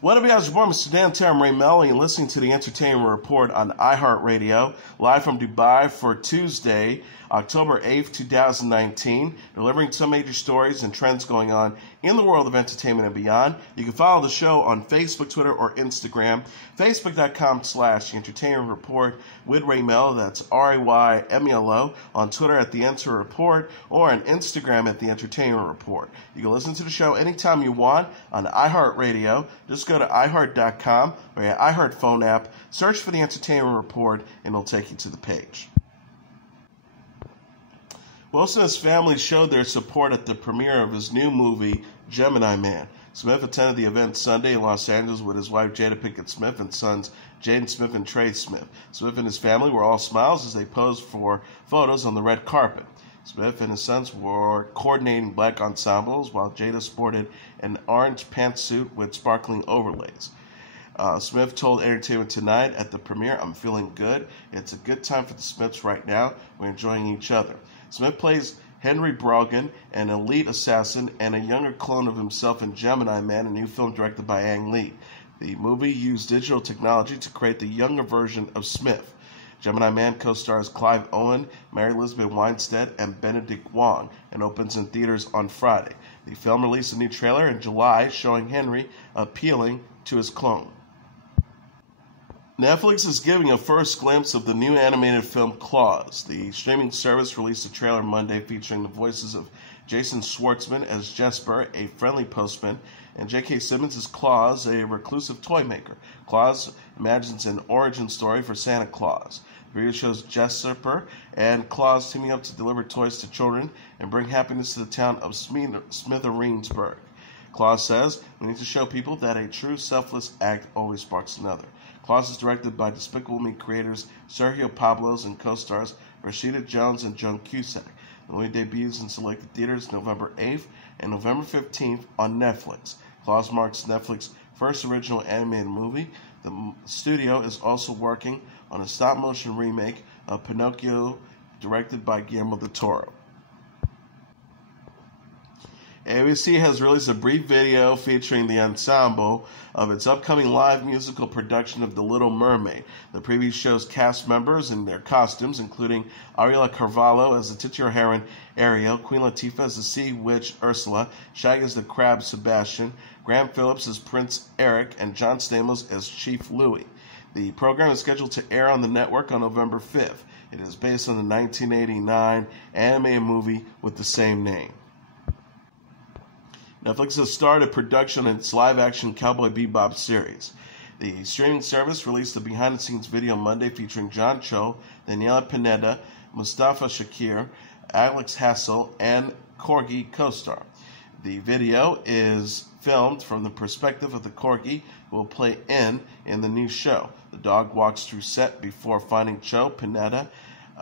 What up, you guys? Your boy, Mr. Dan Terram Ray Melo, and you're listening to the Entertainment Report on iHeartRadio, live from Dubai for Tuesday, October 8th, 2019, delivering some major stories and trends going on in the world of entertainment and beyond. You can follow the show on Facebook, Twitter, or Instagram. Facebook.com/Entertainment Report with Ray Melo, that's RAYMELO, on Twitter at The Enter Report, or on Instagram at The Entertainment Report. You can listen to the show anytime you want on iHeartRadio. Just go to iHeart.com or your iHeart phone app, search for The Entertainment Report, and it'll take you to the page. Wilson and his family showed their support at the premiere of his new movie, Gemini Man. Smith attended the event Sunday in Los Angeles with his wife Jada Pinkett Smith and sons Jaden Smith and Trey Smith. Smith and his family were all smiles as they posed for photos on the red carpet. Smith and his sons wore coordinating black ensembles, while Jada sported an orange pantsuit with sparkling overlays. Smith told Entertainment Tonight at the premiere, "I'm feeling good. It's a good time for the Smiths right now. We're enjoying each other." Smith plays Henry Brogan, an elite assassin and a younger clone of himself in Gemini Man, a new film directed by Ang Lee. The movie used digital technology to create the younger version of Smith. Gemini Man co-stars Clive Owen, Mary Elizabeth Winstead, and Benedict Wong, and opens in theaters on Friday. The film released a new trailer in July showing Henry appealing to his clone. Netflix is giving a first glimpse of the new animated film Klaus. The streaming service released a trailer Monday featuring the voices of Jason Schwartzman as Jesper, a friendly postman, and J.K. Simmons as Klaus, a reclusive toy maker. Klaus imagines an origin story for Santa Claus. The video shows Jesper and Klaus teaming up to deliver toys to children and bring happiness to the town of Smithereensburg. Klaus says, "We need to show people that a true selfless act always sparks another." Klaus is directed by Despicable Me creators Sergio Pablos and co-stars Rashida Jones and Joan Cusack. The movie debuts in selected theaters November 8th and November 15th on Netflix. Klaus marks Netflix's first original animated movie. The studio is also working on a stop-motion remake of Pinocchio directed by Guillermo del Toro. ABC has released a brief video featuring the ensemble of its upcoming live musical production of The Little Mermaid. The preview shows cast members in their costumes, including Ariela Carvalho as the titular heroine Ariel, Queen Latifah as the sea witch Ursula, Shaggy as the crab Sebastian, Graham Phillips as Prince Eric, and John Stamos as Chief Louis. The program is scheduled to air on the network on November 5th. It is based on the 1989 animated movie with the same name. Netflix has started production on its live-action Cowboy Bebop series. The streaming service released a behind-the-scenes video Monday featuring John Cho, Daniela Pineda, Mustafa Shakir, Alex Hassel, and Corgi co-star. The video is filmed from the perspective of the Corgi, who will play in the new show. The dog walks through set before finding Cho, Pineda,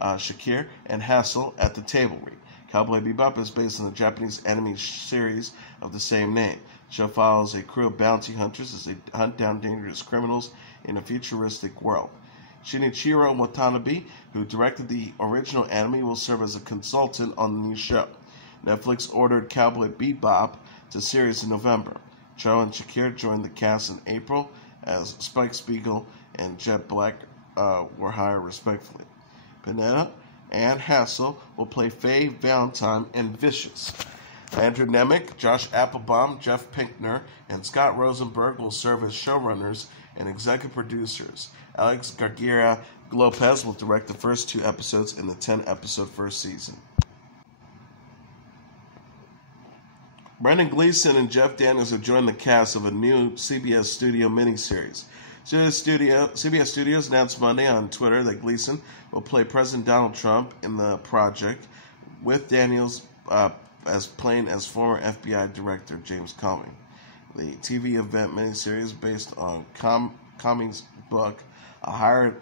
Shakir, and Hassel at the table read. Cowboy Bebop is based on the Japanese anime series of the same name. The show follows a crew of bounty hunters as they hunt down dangerous criminals in a futuristic world. Shinichiro Watanabe, who directed the original anime, will serve as a consultant on the new show. Netflix ordered Cowboy Bebop to series in November. Cho and Shakir joined the cast in April as Spike Spiegel and Jet Black were hired respectively. Pineda and Hassel will play Faye Valentine and Vicious. Andrew Nemec, Josh Applebaum, Jeff Pinkner, and Scott Rosenberg will serve as showrunners and executive producers. Alex Garcia Lopez will direct the first 2 episodes in the 10-episode first season. Brendan Gleeson and Jeff Daniels have joined the cast of a new CBS Studio miniseries. CBS Studios announced Monday on Twitter that Gleeson will play President Donald Trump in the project, with Daniels playing as former FBI Director James Comey. The TV event miniseries based on Comey's book, A Higher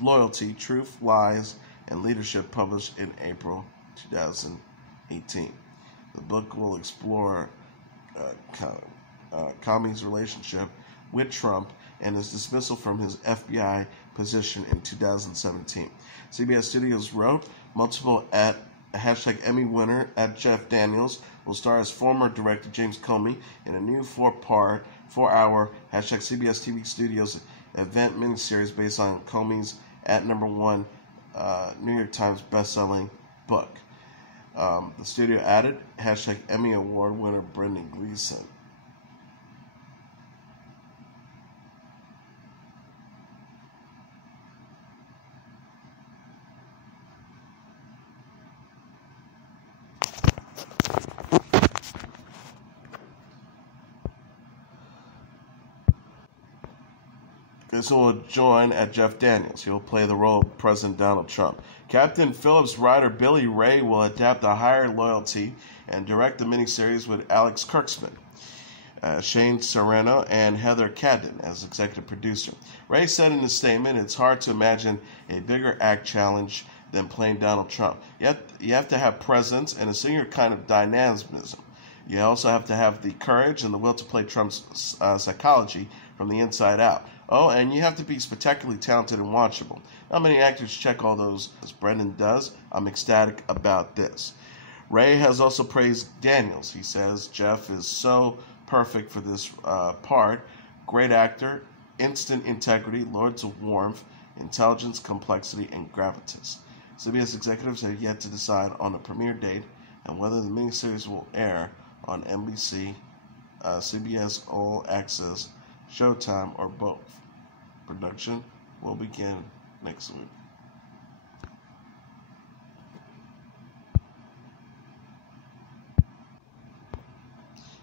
Loyalty, Truth, Lies, and Leadership, published in April 2018. The book will explore Comey's relationship with Trump and his dismissal from his FBI position in 2017. CBS Studios wrote, multiple hashtag Emmy winner at Jeff Daniels will star as former director James Comey in a new 4-hour hashtag CBS TV Studios event miniseries based on Comey's at #1 New York Times best-selling book. The studio added hashtag Emmy Award winner Brendan Gleeson. Gleeson will join at Jeff Daniels. He will play the role of President Donald Trump. Captain Phillips writer Billy Ray will adapt The Higher Loyalty and direct the miniseries with Alex Kurtzman, Shane Serrano, and Heather Cadden as executive producer. Ray said in his statement, "It's hard to imagine a bigger act challenge than playing Donald Trump. You have to have presence and a singular kind of dynamism. You also have to have the courage and the will to play Trump's psychology from the inside out. Oh, and you have to be spectacularly talented and watchable. Not many actors check all those as Brendan does. I'm ecstatic about this." Ray has also praised Daniels. He says, "Jeff is so perfect for this part. Great actor, instant integrity, loads of warmth, intelligence, complexity, and gravitas." CBS executives have yet to decide on a premiere date and whether the miniseries will air on NBC, CBS All Access, Showtime, or both. Production will begin next week.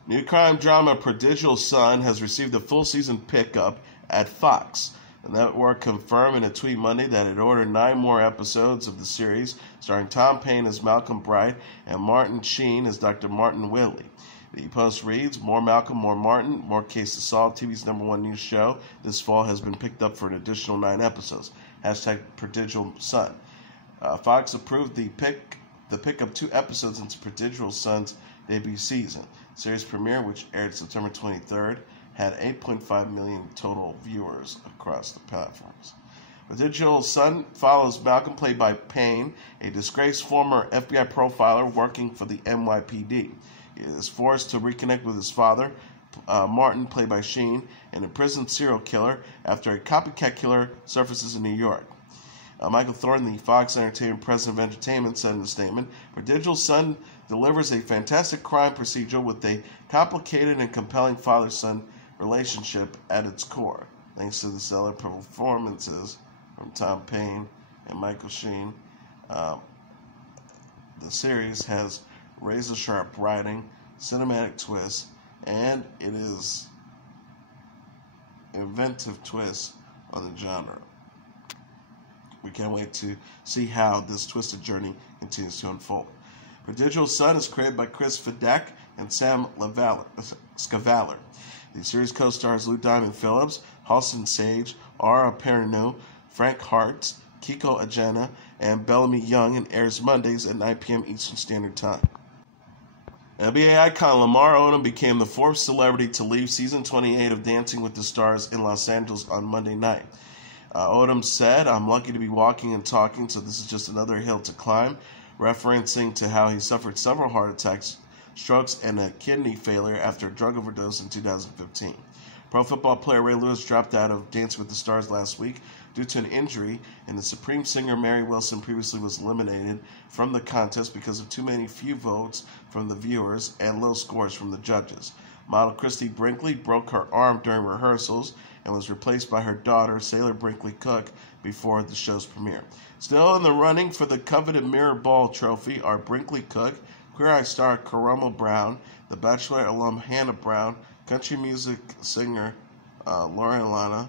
New crime drama Prodigal Son has received a full season pickup at Fox. The network confirmed in a tweet Monday that it ordered 9 more episodes of the series, starring Tom Payne as Malcolm Bright and Martin Sheen as Dr. Martin Whitley. The Post reads, "More Malcolm, more Martin, more cases solved. TV's #1 news show this fall has been picked up for an additional 9 episodes. Hashtag Prodigal Son." Fox approved the pick up 2 episodes into Prodigal Son's debut season. The series premiere, which aired September 23rd, had 8.5 million total viewers across the platforms. Prodigal Son follows Malcolm, played by Payne, a disgraced former FBI profiler working for the NYPD. He is forced to reconnect with his father, Martin, played by Sheen, an imprisoned serial killer after a copycat killer surfaces in New York. Michael Thornton, the Fox Entertainment president of entertainment, said in a statement, "Prodigal Son delivers a fantastic crime procedural with a complicated and compelling father-son relationship at its core. Thanks to the stellar performances from Tom Payne and Michael Sheen, the series has razor-sharp writing, cinematic twists, and it is inventive twist on the genre. We can't wait to see how this twisted journey continues to unfold." Prodigal Son is created by Chris Fedek and Sam Scavaller. The series co-stars Lou Diamond Phillips, Halston Sage, Ara Perrineau, Frank Hart, Kiko Ajana, and Bellamy Young, and airs Mondays at 9 p.m. Eastern Standard Time. NBA icon Lamar Odom became the 4th celebrity to leave season 28 of Dancing with the Stars in Los Angeles on Monday night. Odom said, "I'm lucky to be walking and talking, so this is just another hill to climb," referencing to how he suffered several heart attacks, strokes, and a kidney failure after a drug overdose in 2015. Pro football player Ray Lewis dropped out of Dancing with the Stars last week due to an injury, and the Supreme singer Mary Wilson previously was eliminated from the contest because of few votes from the viewers and low scores from the judges. Model Christy Brinkley broke her arm during rehearsals and was replaced by her daughter, Sailor Brinkley Cook, before the show's premiere. Still in the running for the coveted Mirror Ball trophy are Brinkley Cook, Queer Eye star Karamo Brown, The Bachelor alum Hannah Brown, country music singer Lauren Lana,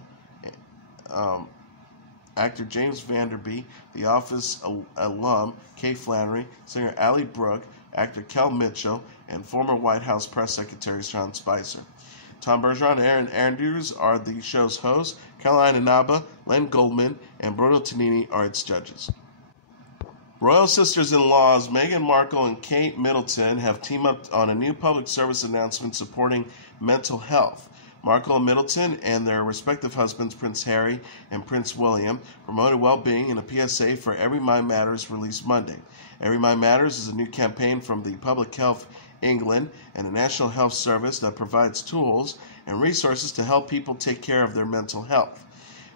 actor James Vanderbeek, The Office alum Kay Flannery, singer Allie Brooke, actor Kel Mitchell, and former White House press secretary Sean Spicer. Tom Bergeron and Aaron Andrews are the show's hosts. Caroline Inaba, Len Goldman, and Bruno Tonini are its judges. Royal sisters-in-laws Meghan Markle and Kate Middleton have teamed up on a new public service announcement supporting mental health. Markle and Middleton and their respective husbands, Prince Harry and Prince William, promoted well-being in a PSA for Every Mind Matters released Monday. Every Mind Matters is a new campaign from the Public Health England and the National Health Service that provides tools and resources to help people take care of their mental health.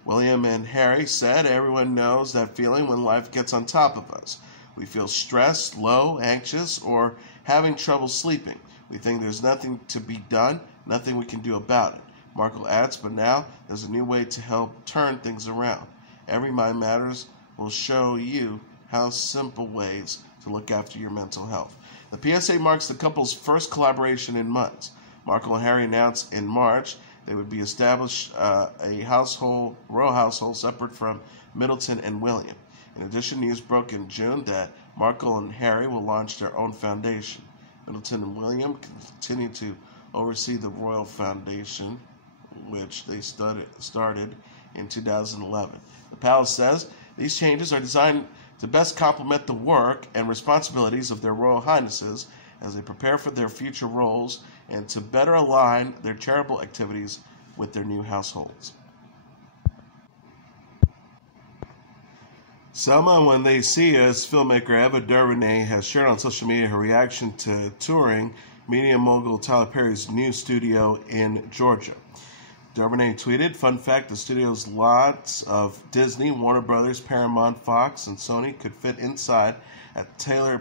William and Harry said, "Everyone knows that feeling when life gets on top of us. We feel stressed, low, anxious, or having trouble sleeping. We think there's nothing to be done, nothing we can do about it." Markle adds, "But now there's a new way to help turn things around. Every Mind Matters will show you how simple ways to look after your mental health." The PSA marks the couple's first collaboration in months. Markle and Harry announced in March they would be established a royal household separate from Middleton and William. In addition, news broke in June that Markle and Harry will launch their own foundation. Middleton and William continue to oversee the Royal Foundation, which they started in 2011. The palace says these changes are designed to best complement the work and responsibilities of their Royal Highnesses as they prepare for their future roles and to better align their charitable activities with their new households. Selma When They See Us filmmaker Ava DuVernay has shared on social media her reaction to touring media mogul Tyler Perry's new studio in Georgia. DuVernay tweeted, "Fun fact, the studio's lots of Disney, Warner Brothers, Paramount, Fox, and Sony could fit inside at Tyler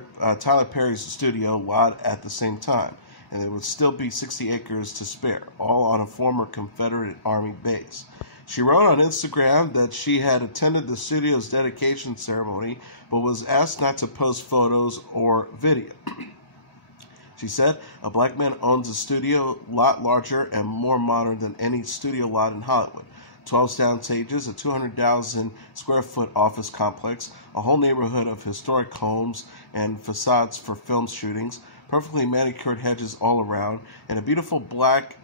Perry's studio lot at the same time, and there would still be 60 acres to spare, all on a former Confederate Army base." She wrote on Instagram that she had attended the studio's dedication ceremony, but was asked not to post photos or video. She said, "A black man owns a studio lot larger and more modern than any studio lot in Hollywood. 12 sound stages, a 200,000 square foot office complex, a whole neighborhood of historic homes and facades for film shootings, perfectly manicured hedges all around, and a beautiful black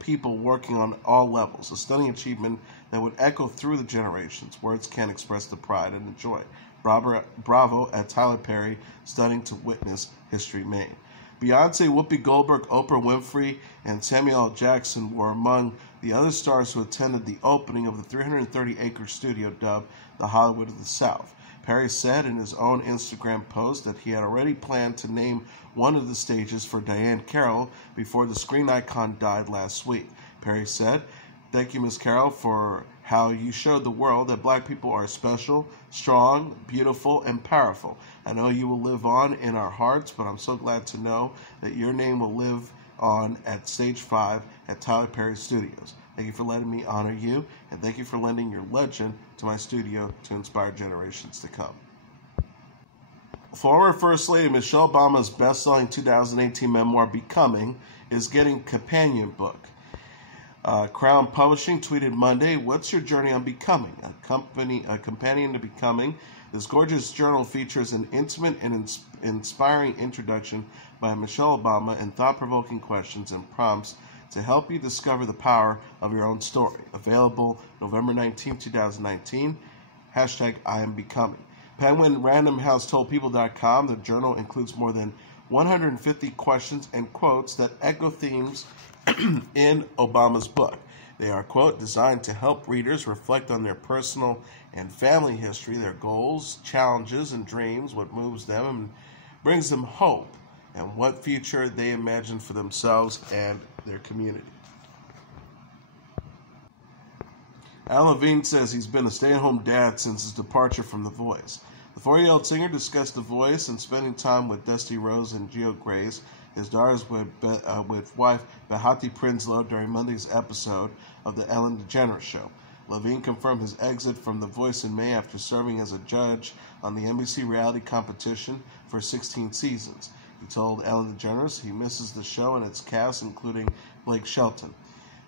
people working on all levels. A stunning achievement that would echo through the generations. Words can't express the pride and the joy. Bravo at Tyler Perry, stunning to witness, history made." Beyonce, Whoopi Goldberg, Oprah Winfrey, and Samuel L. Jackson were among the other stars who attended the opening of the 330-acre studio dubbed the Hollywood of the South. Perry said in his own Instagram post that he had already planned to name one of the stages for Diane Carroll before the screen icon died last week. Perry said, "Thank you, Miss Carroll, for how you showed the world that black people are special, strong, beautiful, and powerful. I know you will live on in our hearts, but I'm so glad to know that your name will live on at Stage 5 at Tyler Perry Studios. Thank you for letting me honor you, and thank you for lending your legend to my studio to inspire generations to come." Former First Lady Michelle Obama's best-selling 2018 memoir, Becoming, is getting a companion book. Crown Publishing tweeted Monday, "What's your journey on Becoming? A companion to Becoming. This gorgeous journal features an intimate and inspiring introduction by Michelle Obama and thought-provoking questions and prompts to help you discover the power of your own story." Available November 19, 2019. Hashtag I am Becoming. Penguin Random House told People.com the journal includes more than 150 questions and quotes that echo themes in Obama's book. They are, quote, designed to help readers reflect on their personal and family history, their goals, challenges, and dreams, what moves them and brings them hope, and what future they imagine for themselves and their community. Levine says he's been a stay-at-home dad since his departure from The Voice. The 4-year-old singer discussed The Voice and spending time with Dusty Rose and Gio Grace, his daughters with wife Behati Prinsloo, during Monday's episode of The Ellen DeGeneres Show. Levine confirmed his exit from The Voice in May after serving as a judge on the NBC reality competition for 16 seasons. He told Ellen DeGeneres he misses the show and its cast, including Blake Shelton.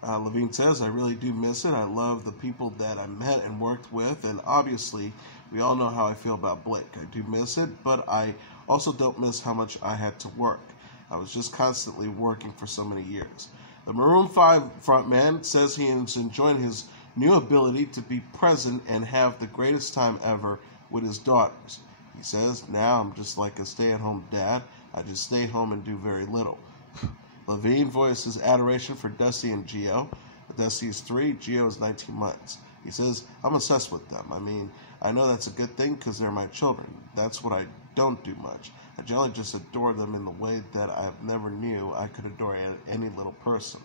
Levine says, "I really do miss it. I love the people that I met and worked with, and obviously, we all know how I feel about Blake. I do miss it, but I also don't miss how much I had to work. I was just constantly working for so many years." The Maroon 5 frontman says he is enjoying his new ability to be present and have the greatest time ever with his daughters. He says, "Now I'm just like a stay-at-home dad. I just stay home and do very little." Levine voices adoration for Dusty and Geo. Dusty is 3, Geo is 19 months. He says, I'm obsessed with them. I mean, I know that's a good thing because they're my children. That's what I don't do much. I generally just adore them in the way that I never knew I could adore any little person.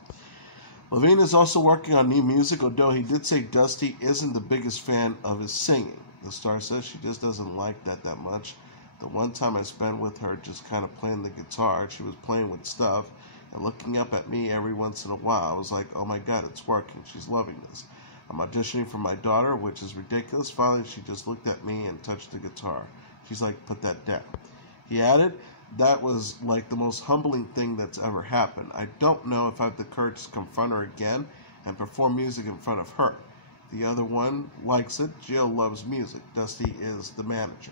Levine is also working on new music, although he did say Dusty isn't the biggest fan of his singing. The star says she just doesn't like that much. The one time I spent with her just kind of playing the guitar, she was playing with stuff and looking up at me every once in a while. I was like, oh my god, it's working. She's loving this. I'm auditioning for my daughter, which is ridiculous. Finally, she just looked at me and touched the guitar. She's like, put that down. He added, that was like the most humbling thing that's ever happened. I don't know if I have the courage to confront her again and perform music in front of her. The other one likes it. Jill loves music. Dusty is the manager.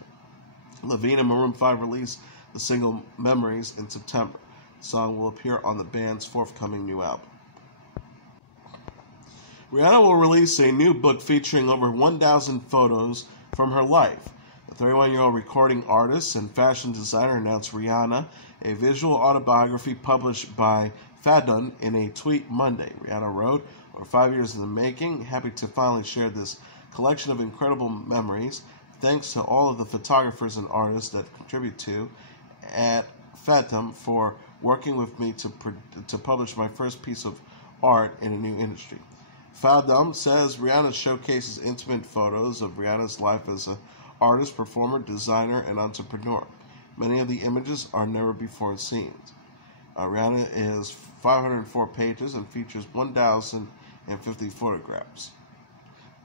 Levine and Maroon 5 released the single Memories in September. The song will appear on the band's forthcoming new album. Rihanna will release a new book featuring over 1,000 photos from her life. The 31-year-old recording artist and fashion designer announced Rihanna a visual autobiography published by Fathom in a tweet Monday. Rihanna wrote, over 5 years in the making, happy to finally share this collection of incredible memories. Thanks to all of the photographers and artists that contribute to at Fathom for working with me to publish my first piece of art in a new industry. Fathom says Rihanna showcases intimate photos of Rihanna's life as an artist, performer, designer, and entrepreneur. Many of the images are never before seen. Rihanna is 504 pages and features 1,050 photographs.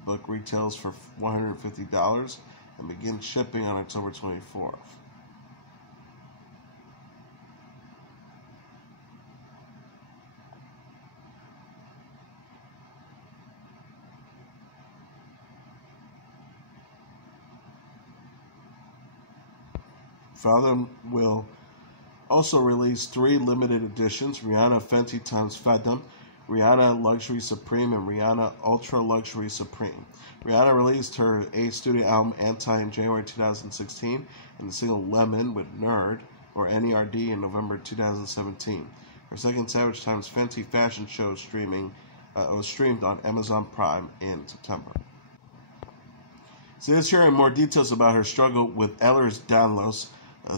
The book retails for $150 and begins shipping on October 24th. Fathom will also release 3 limited editions: Rihanna Fenty x Fathom, Rihanna Luxury Supreme, and Rihanna Ultra Luxury Supreme. Rihanna released her 8th studio album Anti in January 2016 and the single Lemon with Nerd or NERD in November 2017. Her second Savage x Fenty fashion show was streamed on Amazon Prime in September. So let's hear more details about her struggle with Ehlers-Danlos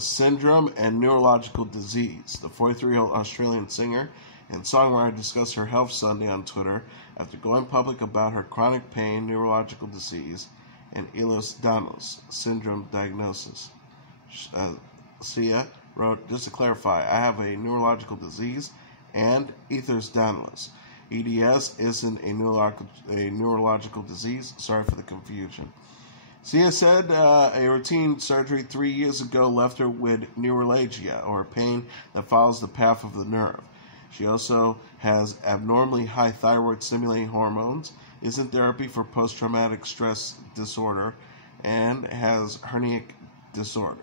syndrome and neurological disease. The 43-year-old Australian singer and songwriter discussed her health Sunday on Twitter after going public about her chronic pain, neurological disease, and Ehlers-Danlos syndrome diagnosis. Sia wrote, just to clarify, I have a neurological disease and Ehlers-Danlos. EDS isn't a neurological disease. Sorry for the confusion. Sia said a routine surgery 3 years ago left her with neuralgia, or pain that follows the path of the nerve. She also has abnormally high thyroid-stimulating hormones, is in therapy for post-traumatic stress disorder, and has herniatic disorder.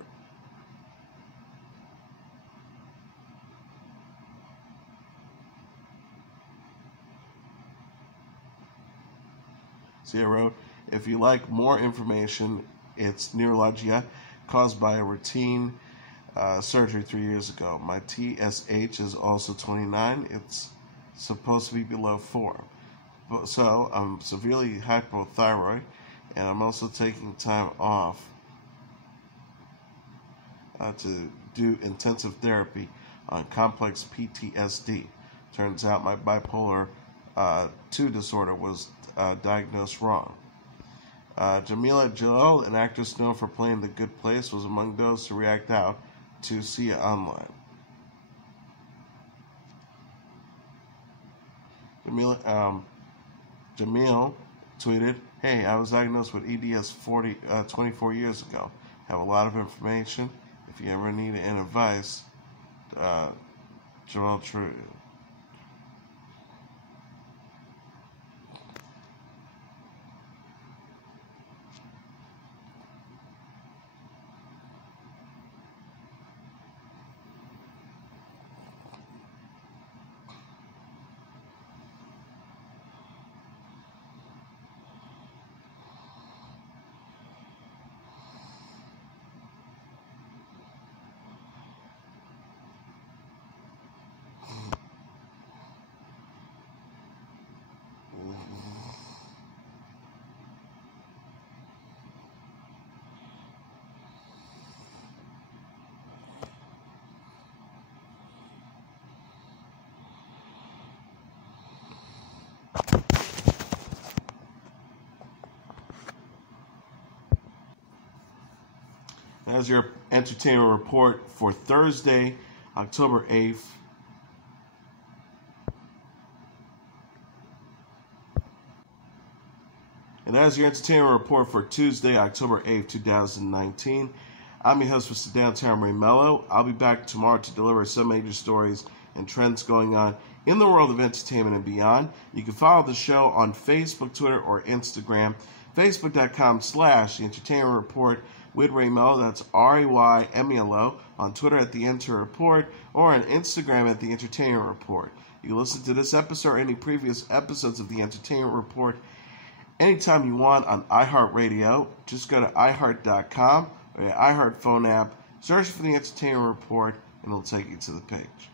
Sia wrote, if you like more information, it's neuralgia caused by a routine surgery 3 years ago. My TSH is also 29. It's supposed to be below 4. So I'm severely hypothyroid, and I'm also taking time off to do intensive therapy on complex PTSD. Turns out my bipolar 2 disorder was diagnosed wrong. Jamila Jamil, an actress known for playing The Good Place, was among those to react out to Sia online. Jamil tweeted, hey, I was diagnosed with EDS 24 years ago. Have a lot of information. If you ever need any advice, Joel True. As your entertainment report for Thursday, October 8th. And as your entertainment report for Tuesday, October 8th, 2019. I'm your host for Downtown Ray Melo. I'll be back tomorrow to deliver some major stories and trends going on in the world of entertainment and beyond. You can follow the show on Facebook, Twitter, or Instagram. Facebook.com/The Entertainment Report with Ray Melo. That's RAYMELO. On Twitter at The Enter Report, or on Instagram at The Entertainment Report. You can listen to this episode or any previous episodes of The Entertainment Report anytime you want on iHeartRadio. Just go to iHeart.com or your iHeart phone app, search for The Entertainment Report, and it'll take you to the page.